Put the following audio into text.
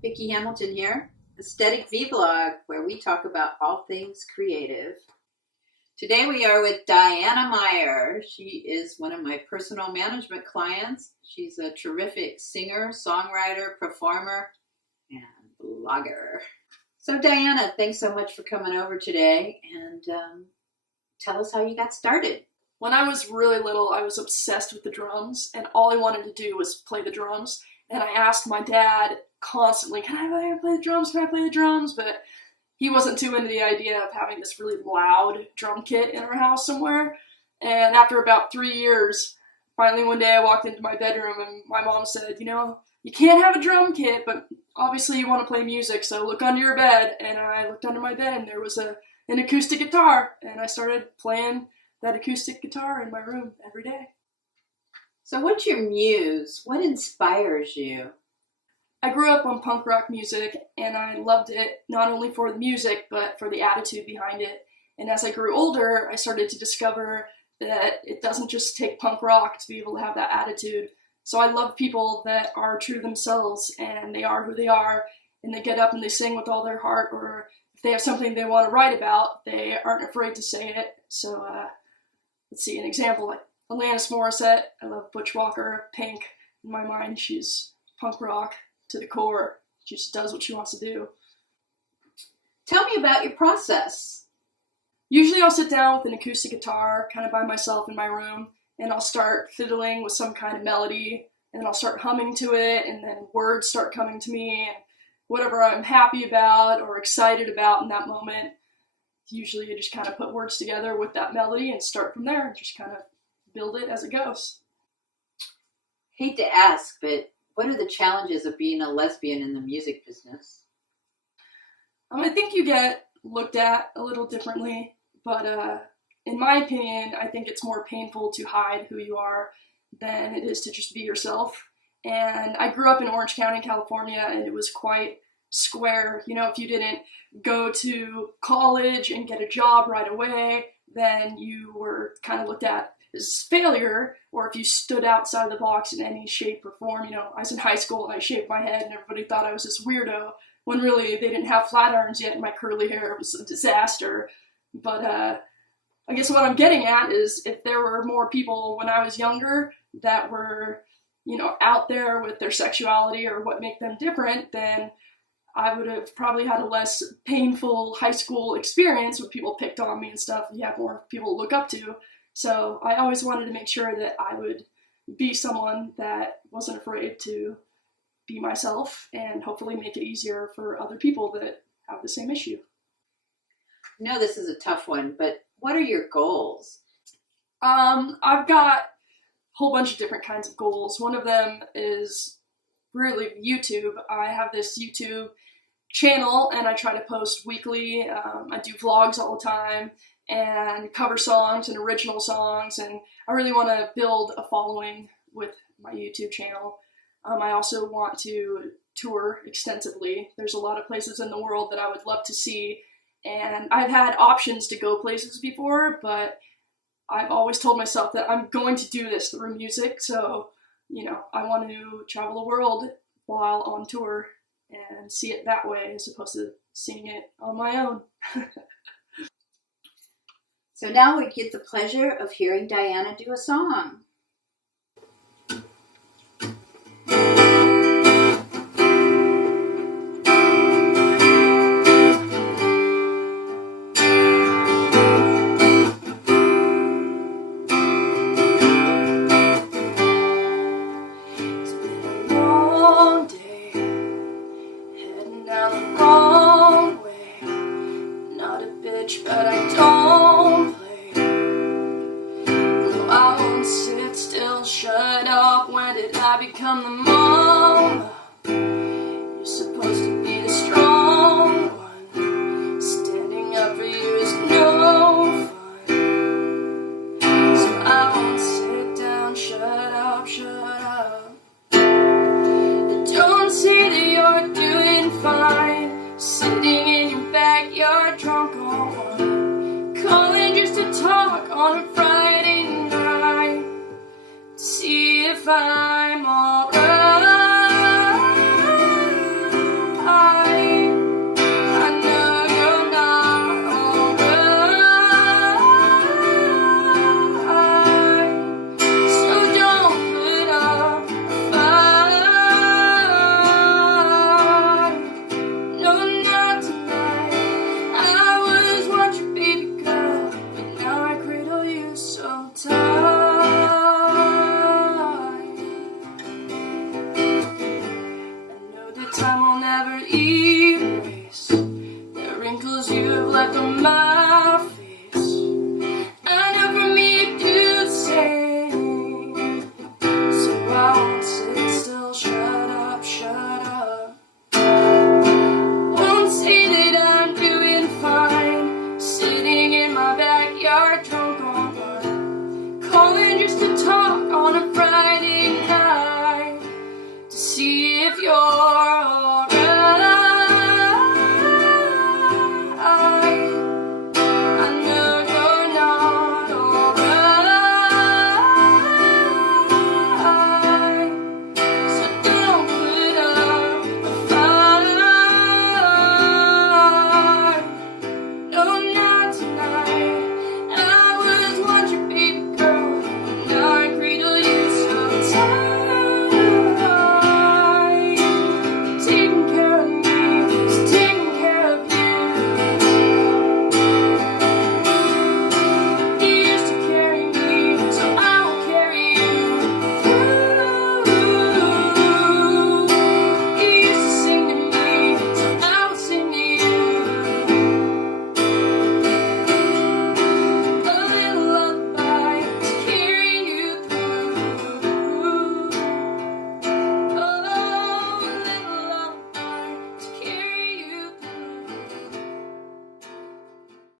Vicky Hamilton here, Aesthetic Vlog, where we talk about all things creative. Today we are with Diana Meyer. She is one of my personal management clients. She's a terrific singer, songwriter, performer, and blogger. So Diana, thanks so much for coming over today, and tell us how you got started. When I was really little, I was obsessed with the drums, and all I wanted to do was play the drums. And I asked my dad constantly, can I play the drums? Can I play the drums? But he wasn't too into the idea of having this really loud drum kit in our house somewhere. And after about 3 years, finally one day I walked into my bedroom and my mom said, you can't have a drum kit, but obviously you want to play music, so look under your bed. And I looked under my bed and there was an acoustic guitar, and I started playing that acoustic guitar in my room every day. So what's your muse? What inspires you? I grew up on punk rock music, and I loved it not only for the music, but for the attitude behind it. And as I grew older, I started to discover that it doesn't just take punk rock to be able to have that attitude. So I love people that are true to themselves, and they are who they are, and they get up and they sing with all their heart, or if they have something they want to write about, they aren't afraid to say it. So let's see, an example, like Alanis Morissette. I love Butch Walker, Pink. In my mind, she's punk rock to the core. She just does what she wants to do. Tell me about your process. Usually I'll sit down with an acoustic guitar, kind of by myself in my room, and I'll start fiddling with some kind of melody, and then I'll start humming to it, and then words start coming to me, and whatever I'm happy about or excited about in that moment, usually you just kind of put words together with that melody and start from there and just kind of build it as it goes. Hate to ask, but what are the challenges of being a lesbian in the music business? I think you get looked at a little differently, but in my opinion, I think it's more painful to hide who you are than it is to just be yourself. And I grew up in Orange County, California, and it was quite square. If you didn't go to college and get a job right away, then you were kind of looked at as failure, or if you stood outside of the box in any shape or form. I was in high school and I shaved my head and everybody thought I was this weirdo, when really they didn't have flat irons yet and my curly hair was a disaster. But I guess what I'm getting at is if there were more people when I was younger that were, out there with their sexuality or what make them different, then I would have probably had a less painful high school experience where people picked on me and stuff, and you have more people to look up to. So I always wanted to make sure that I would be someone that wasn't afraid to be myself and hopefully make it easier for other people that have the same issue. This is a tough one, but what are your goals? I've got a whole bunch of different kinds of goals. One of them is really YouTube. I have this YouTube channel and I try to post weekly. I do vlogs all the time and cover songs and original songs, and I really want to build a following with my YouTube channel. I also want to tour extensively. There's a lot of places in the world that I would love to see, and I've had options to go places before, but I've always told myself that I'm going to do this through music, so I want to travel the world while on tour and see it that way as opposed to seeing it on my own. So now we get the pleasure of hearing Diana do a song. But I don't play. No, I won't sit still, shut up. When did I become the mama? You're supposed to be the strong one. Standing up for you is no fun. So I won't sit down, shut up, shut up. I don't see that you're doing fine, sitting in your backyard drunk all wine, calling just to talk on a Friday night, see if I